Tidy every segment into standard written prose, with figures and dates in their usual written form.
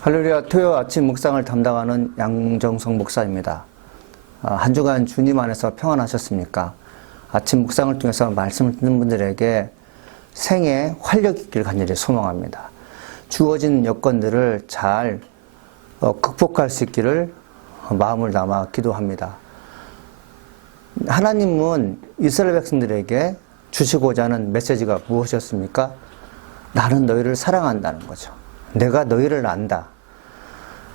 할렐루야. 토요 아침 묵상을 담당하는 양정성 목사입니다. 한 주간 주님 안에서 평안하셨습니까? 아침 묵상을 통해서 말씀을 듣는 분들에게 생에 활력 있기를 간절히 소망합니다. 주어진 여건들을 잘 극복할 수 있기를 마음을 담아 기도합니다. 하나님은 이스라엘 백성들에게 주시고자 하는 메시지가 무엇이었습니까? 나는 너희를 사랑한다는 거죠. 내가 너희를 안다.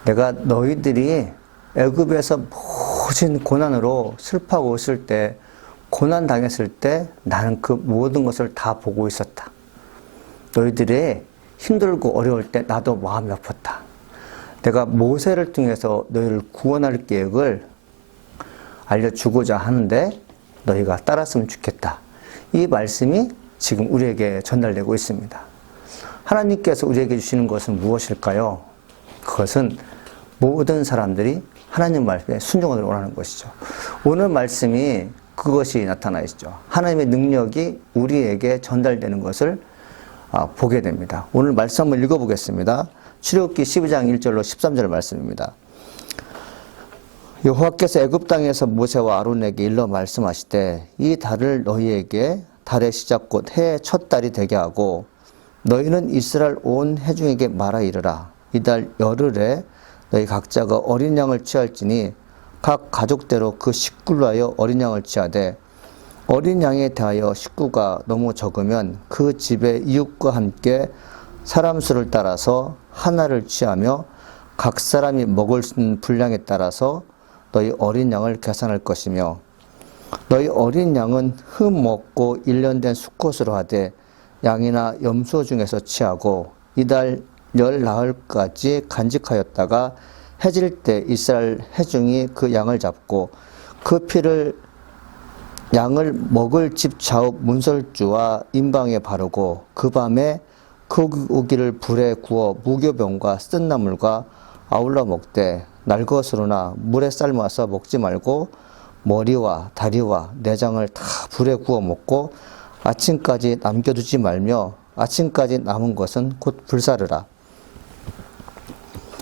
내가 너희들이 애굽에서 모진 고난으로 슬퍼하고 있을 때, 고난 당했을 때 나는 그 모든 것을 다 보고 있었다. 너희들이 힘들고 어려울 때 나도 마음이 아팠다. 내가 모세를 통해서 너희를 구원할 계획을 알려주고자 하는데 너희가 따랐으면 좋겠다. 이 말씀이 지금 우리에게 전달되고 있습니다. 하나님께서 우리에게 주시는 것은 무엇일까요? 그것은 모든 사람들이 하나님 말씀에 순종하기를 원하는 것이죠. 오늘 말씀이 그것이 나타나 있죠. 하나님의 능력이 우리에게 전달되는 것을 보게 됩니다. 오늘 말씀 한번 읽어보겠습니다. 출애굽기 12장 1절로 13절 말씀입니다. 여호와께서 애굽 땅에서 모세와 아론에게 일러 말씀하시되 이 달을 너희에게 달의 시작 곧 해의 첫 달이 되게 하고 너희는 이스라엘 온 회중에게 말하 이르라. 이달 열흘에 너희 각자가 어린 양을 취할지니 각 가족대로 그 식구로 하여 어린 양을 취하되 어린 양에 대하여 식구가 너무 적으면 그 집의 이웃과 함께 사람 수를 따라서 하나를 취하며 각 사람이 먹을 수 있는 분량에 따라서 너희 어린 양을 계산할 것이며 너희 어린 양은 흠 먹고 1년 된 수컷으로 하되 양이나 염소 중에서 취하고 이달 열 나흘까지 간직하였다가 해질 때 이스라엘 회중이 그 양을 잡고 그 피를 양을 먹을 집 좌우 문설주와 임방에 바르고 그 밤에 그 고기를 불에 구워 무교병과 쓴 나물과 아울러 먹되 날 것으로나 물에 삶아서 먹지 말고 머리와 다리와 내장을 다 불에 구워 먹고 아침까지 남겨두지 말며 아침까지 남은 것은 곧 불사르라.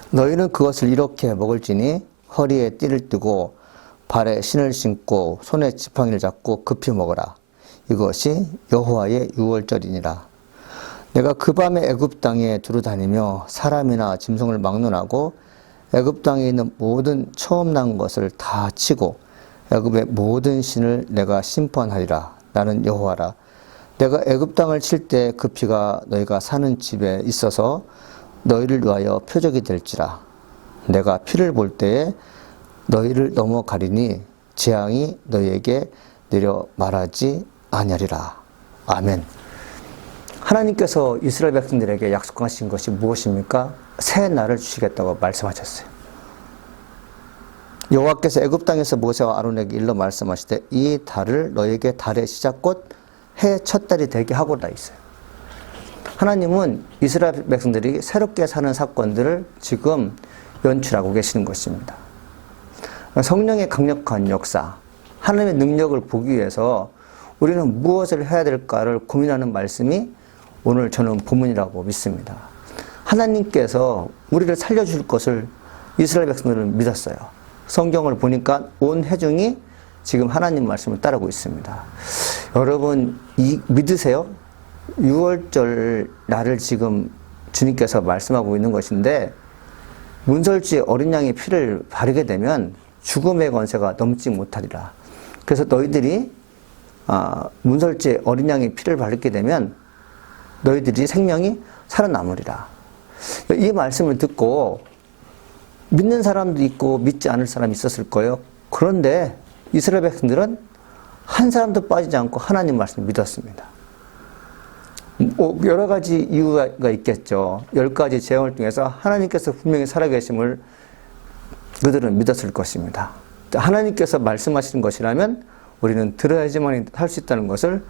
너희는 그것을 이렇게 먹을지니 허리에 띠를 띠고 발에 신을 신고 손에 지팡이를 잡고 급히 먹어라. 이것이 여호와의 유월절이니라. 내가 그 밤에 애굽 땅에 두루 다니며 사람이나 짐승을 막론하고 애굽 땅에 있는 모든 처음 난 것을 다 치고 애굽의 모든 신을 내가 심판하리라. 나는 여호와라. 내가 애굽 땅을 칠 때 그 피가 너희가 사는 집에 있어서 너희를 위하여 표적이 될지라. 내가 피를 볼 때에 너희를 넘어가리니 재앙이 너희에게 내려 말하지 아니하리라. 아멘. 하나님께서 이스라엘 백성들에게 약속하신 것이 무엇입니까? 새 날을 주시겠다고 말씀하셨어요. 여호와께서 애굽 땅에서 모세와 아론에게 일러 말씀하시되 이 달을 너희에게 달의 시작 곧 해의 첫 달이 되게 하고자 있어요. 하나님은 이스라엘 백성들이 새롭게 사는 사건들을 지금 연출하고 계시는 것입니다. 성령의 강력한 역사, 하나님의 능력을 보기 위해서 우리는 무엇을 해야 될까를 고민하는 말씀이 오늘 저는 본문이라고 믿습니다. 하나님께서 우리를 살려줄 것을 이스라엘 백성들은 믿었어요. 성경을 보니까 온 회중이 지금 하나님 말씀을 따르고 있습니다. 여러분 믿으세요? 6월절 날을 지금 주님께서 말씀하고 있는 것인데 문설주에 어린 양의 피를 바르게 되면 죽음의 권세가 넘지 못하리라. 그래서 너희들이 문설주에 어린 양의 피를 바르게 되면 너희들이 생명이 살아남으리라. 이 말씀을 듣고 믿는 사람도 있고 믿지 않을 사람이 있었을 거예요. 그런데 이스라엘 백성들은 한 사람도 빠지지 않고 하나님 말씀을 믿었습니다. 여러 가지 이유가 있겠죠. 10가지 재앙을 통해서 하나님께서 분명히 살아계심을 그들은 믿었을 것입니다. 하나님께서 말씀하시는 것이라면 우리는 들어야지만 할 수 있다는 것을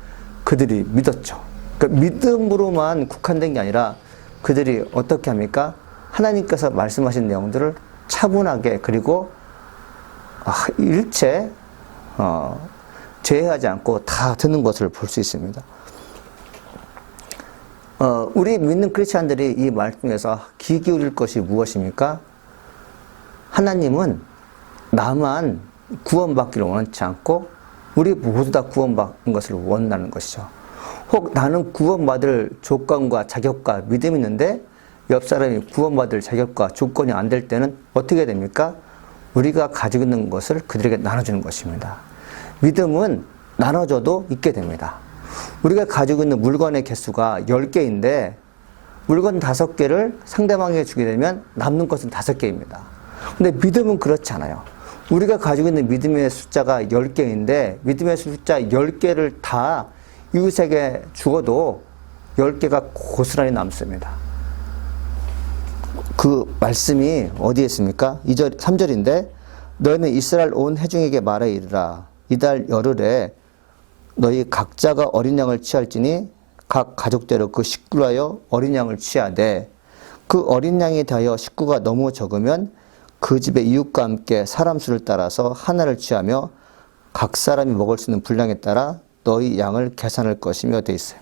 그들이 믿었죠. 그러니까 믿음으로만 국한된 게 아니라 그들이 어떻게 합니까? 하나님께서 말씀하신 내용들을 차분하게 그리고 일체 제외하지 않고 다 듣는 것을 볼 수 있습니다. 우리 믿는 크리스찬들이 이 말씀에서 귀 기울일 것이 무엇입니까? 하나님은 나만 구원받기를 원치 않고 우리 모두 다 구원받는 것을 원하는 것이죠. 혹 나는 구원받을 조건과 자격과 믿음이 있는데 옆 사람이 구원받을 자격과 조건이 안 될 때는 어떻게 됩니까? 우리가 가지고 있는 것을 그들에게 나눠주는 것입니다. 믿음은 나눠줘도 있게 됩니다. 우리가 가지고 있는 물건의 개수가 10개인데 물건 5개를 상대방에게 주게 되면 남는 것은 5개입니다. 근데 믿음은 그렇지 않아요. 우리가 가지고 있는 믿음의 숫자가 10개인데 믿음의 숫자 10개를 다 이웃에게 주어도 10개가 고스란히 남습니다. 그 말씀이 어디에 있습니까? 2절, 3절인데 너희는 이스라엘 온 회중에게 말하 이르라. 이달 열흘에 너희 각자가 어린 양을 취할지니 각 가족대로 그 식구로 하여 어린 양을 취하되 그 어린 양에 대하여 식구가 너무 적으면 그 집의 이웃과 함께 사람 수를 따라서 하나를 취하며 각 사람이 먹을 수 있는 분량에 따라 너희 양을 계산할 것이며 돼 있어요.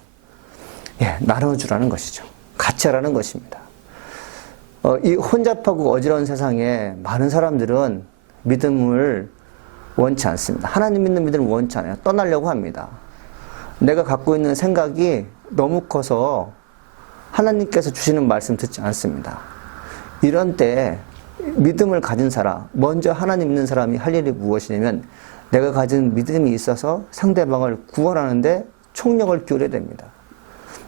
예, 나눠주라는 것이죠. 같이 하라는 것입니다. 이 혼잡하고 어지러운 세상에 많은 사람들은 믿음을 원치 않습니다. 하나님 믿는 믿음을 원치 않아요. 떠나려고 합니다. 내가 갖고 있는 생각이 너무 커서 하나님께서 주시는 말씀 듣지 않습니다. 이런 때 믿음을 가진 사람, 먼저 하나님 믿는 사람이 할 일이 무엇이냐면 내가 가진 믿음이 있어서 상대방을 구원하는데 총력을 기울여야 됩니다.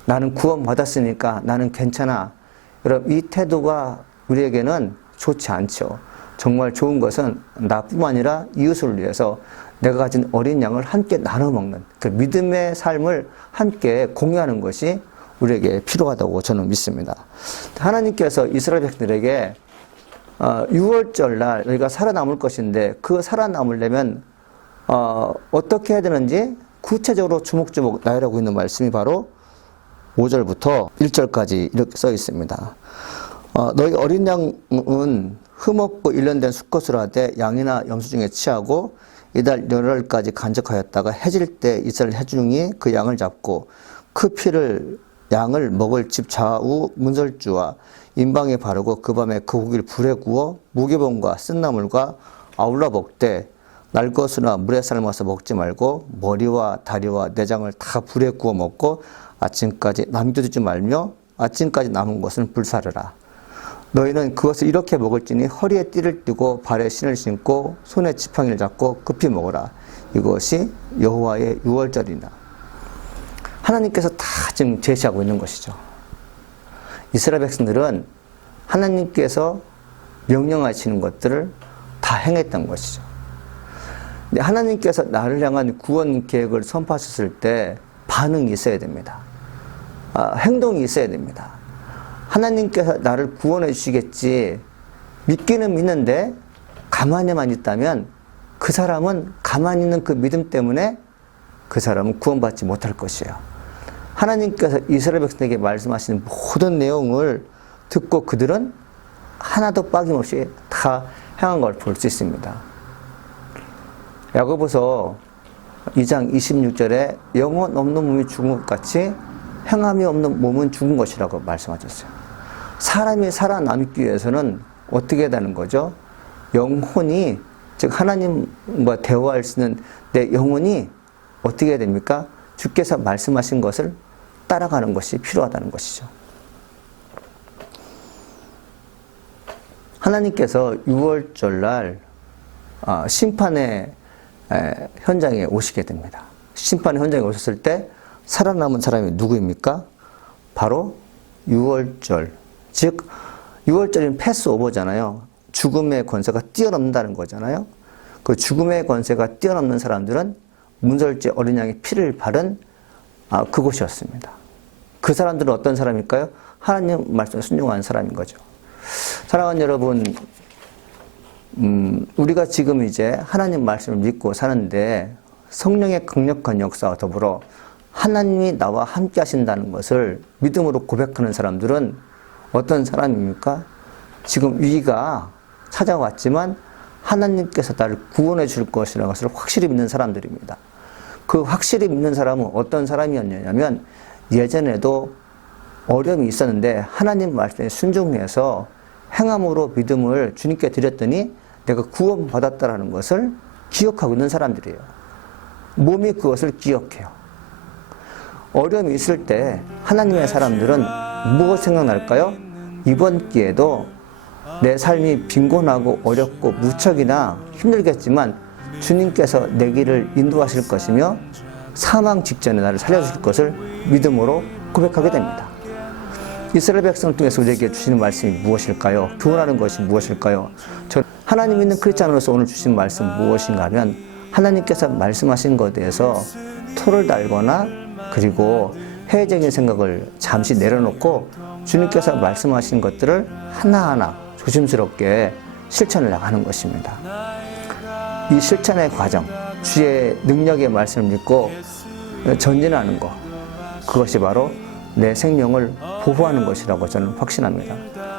나는 구원받았으니까 나는 괜찮아. 여러분, 이 태도가 우리에게는 좋지 않죠. 정말 좋은 것은 나뿐만 아니라 이웃을 위해서 내가 가진 어린 양을 함께 나눠 먹는 그 믿음의 삶을 함께 공유하는 것이 우리에게 필요하다고 저는 믿습니다. 하나님께서 이스라엘 백성들에게 6월절 날 너희가 살아남을 것인데 그 살아남으려면 어떻게 해야 되는지 구체적으로 주목주목 나열하고 있는 말씀이 바로 5절부터 1절까지 이렇게 써 있습니다. 너희 어린 양은 흠없고 일련된 수컷으로 하되 양이나 염소 중에 취하고 이달 열흘까지 간직하였다가 해질 때 이스라엘 회중이 그 양을 잡고 그 피를 양을 먹을 집 좌우 문설주와 인방에 바르고 그 밤에 그 고기를 불에 구워 무교병과 쓴나물과 아울러 먹되 날것이나 물에 삶아서 먹지 말고 머리와 다리와 내장을 다 불에 구워 먹고 아침까지 남겨두지 말며 아침까지 남은 것은 불사르라. 너희는 그것을 이렇게 먹을지니 허리에 띠를 띠고 발에 신을 신고 손에 지팡이를 잡고 급히 먹으라. 이것이 여호와의 유월절이나. 하나님께서 다 지금 제시하고 있는 것이죠. 이스라엘 백성들은 하나님께서 명령하시는 것들을 다 행했던 것이죠. 근데 하나님께서 나를 향한 구원 계획을 선포하셨을 때 반응이 있어야 됩니다. 행동이 있어야 됩니다. 하나님께서 나를 구원해 주시겠지 믿기는 믿는데 가만히만 있다면 그 사람은 가만히 있는 그 믿음 때문에 그 사람은 구원받지 못할 것이에요. 하나님께서 이스라엘 백성에게 말씀하시는 모든 내용을 듣고 그들은 하나도 빠짐없이 다 행한 걸 볼 수 있습니다. 야고보서 2장 26절에 영혼 없는 몸이 죽은 것 같이 행함이 없는 몸은 죽은 것이라고 말씀하셨어요. 사람이 살아남기 위해서는 어떻게 되는 거죠? 영혼이, 즉 하나님과 대화할 수 있는 내 영혼이 어떻게 해야 됩니까? 주께서 말씀하신 것을 따라가는 것이 필요하다는 것이죠. 하나님께서 6월절 날 심판의 현장에 오시게 됩니다. 심판의 현장에 오셨을 때 살아남은 사람이 누구입니까? 바로 6월절. 즉 6월절은 패스오버잖아요. 죽음의 권세가 뛰어넘는다는 거잖아요. 그 죽음의 권세가 뛰어넘는 사람들은 문설주의 어린 양의 피를 바른 그곳이었습니다. 그 사람들은 어떤 사람일까요? 하나님 말씀에 순종하는 사람인 거죠. 사랑하는 여러분, 우리가 지금 이제 하나님 말씀을 믿고 사는데 성령의 강력한 역사와 더불어 하나님이 나와 함께 하신다는 것을 믿음으로 고백하는 사람들은 어떤 사람입니까? 지금 위기가 찾아왔지만 하나님께서 나를 구원해 줄 것이라는 것을 확실히 믿는 사람들입니다. 그 확실히 믿는 사람은 어떤 사람이었냐면 예전에도 어려움이 있었는데 하나님 말씀에 순종해서 행함으로 믿음을 주님께 드렸더니 내가 구원받았다라는 것을 기억하고 있는 사람들이에요. 몸이 그것을 기억해요. 어려움이 있을 때 하나님의 사람들은 무엇 생각날까요? 이번 기회도 내 삶이 빈곤하고 어렵고 무척이나 힘들겠지만 주님께서 내 길을 인도하실 것이며 사망 직전에 나를 살려주실 것을 믿음으로 고백하게 됩니다. 이스라엘 백성을 통해서 우리에게 주시는 말씀이 무엇일까요? 교훈하는 것이 무엇일까요? 하나님 믿는 크리스찬으로서 오늘 주신 말씀 무엇인가 하면 하나님께서 말씀하신 것에 대해서 토를 달거나 그리고 회의적인 생각을 잠시 내려놓고 주님께서 말씀하신 것들을 하나하나 조심스럽게 실천을 나가는 것입니다. 이 실천의 과정, 주의 능력의 말씀을 믿고 전진하는 것, 그것이 바로 내 생명을 보호하는 것이라고 저는 확신합니다.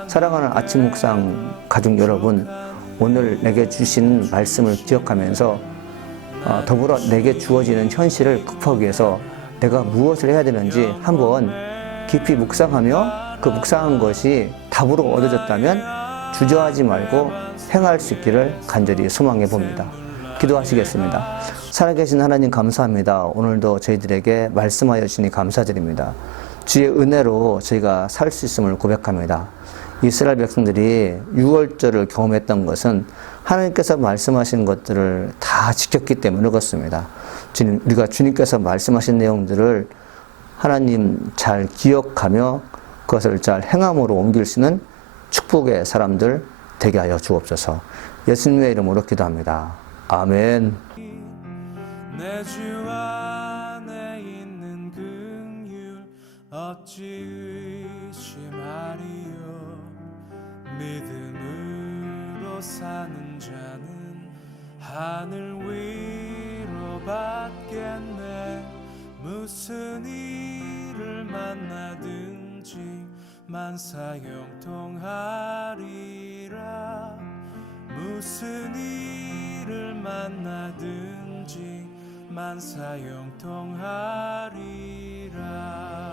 사랑하는 아침 묵상 가족 여러분, 오늘 내게 주신 말씀을 기억하면서 더불어 내게 주어지는 현실을 극복하기 위해서 내가 무엇을 해야 되는지 한번 깊이 묵상하며 그 묵상한 것이 답으로 얻어졌다면 주저하지 말고 행할 수 있기를 간절히 소망해 봅니다. 기도하시겠습니다. 살아계신 하나님 감사합니다. 오늘도 저희들에게 말씀하여 주시니 감사드립니다. 주의 은혜로 저희가 살 수 있음을 고백합니다. 이스라엘 백성들이 6월절을 경험했던 것은 하나님께서 말씀하신 것들을 다 지켰기 때문에 그렇습니다. 우리가 주님께서 말씀하신 내용들을 하나님 잘 기억하며 그것을 잘 행함으로 옮길 수 있는 축복의 사람들 되게 하여 주옵소서. 예수님의 이름으로 기도합니다. 아멘. 내 주 안에 있는 긍휼 어찌 의심하리요. 믿음으로 사는 자는 하늘 위로 받겠네. 무슨 일을 만나든지 만사형통하리라. 무슨 일을 만나든지 만사형통하리라.